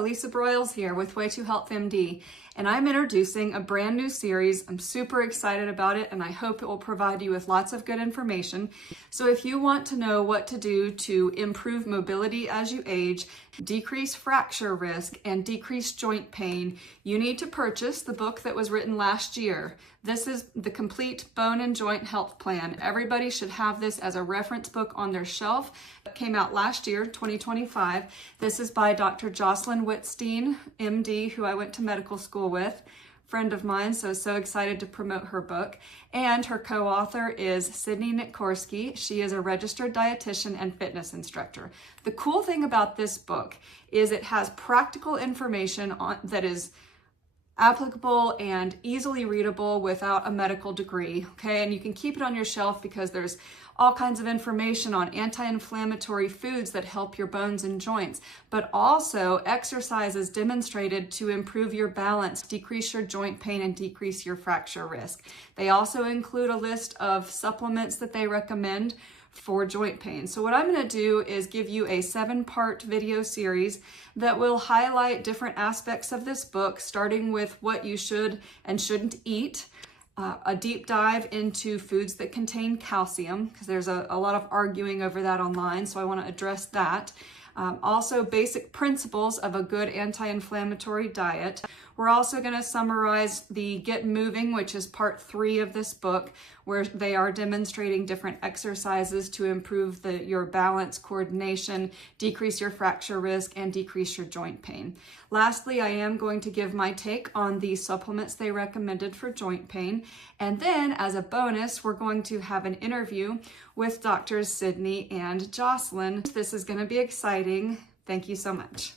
Hello, Lisa Broyles here with Way to Health MD, and I'm introducing a brand new series. I'm super excited about it, and I hope it will provide you with lots of good information. So if you want to know what to do to improve mobility as you age, decrease fracture risk, and decrease joint pain, you need to purchase the book that was written last year. This is the Complete Bone and Joint Health Plan. Everybody should have this as a reference book on their shelf. It came out last year, 2025. This is by Dr. Jocelyn Wittstein, MD, who I went to medical school with, friend of mine, so excited to promote her book. And her co-author is Sydney Nitzorski. She is a registered dietitian and fitness instructor. The cool thing about this book is it has practical information that is applicable and easily readable without a medical degree, okay? And you can keep it on your shelf because there's all kinds of information on anti-inflammatory foods that help your bones and joints, but also exercises demonstrated to improve your balance, decrease your joint pain, and decrease your fracture risk. They also include a list of supplements that they recommend for joint pain. So what I'm going to do is give you a 7-part video series that will highlight different aspects of this book, starting with what you should and shouldn't eat, a deep dive into foods that contain calcium, because there's a lot of arguing over that online, so I want to address that. Also, basic principles of a good anti-inflammatory diet. We're also going to summarize the Get Moving, which is part 3 of this book, where they are demonstrating different exercises to improve your balance, coordination, decrease your fracture risk, and decrease your joint pain. Lastly, I am going to give my take on the supplements they recommended for joint pain. And then, as a bonus, we're going to have an interview with Drs. Sydney and Jocelyn. This is going to be exciting. Thank you so much.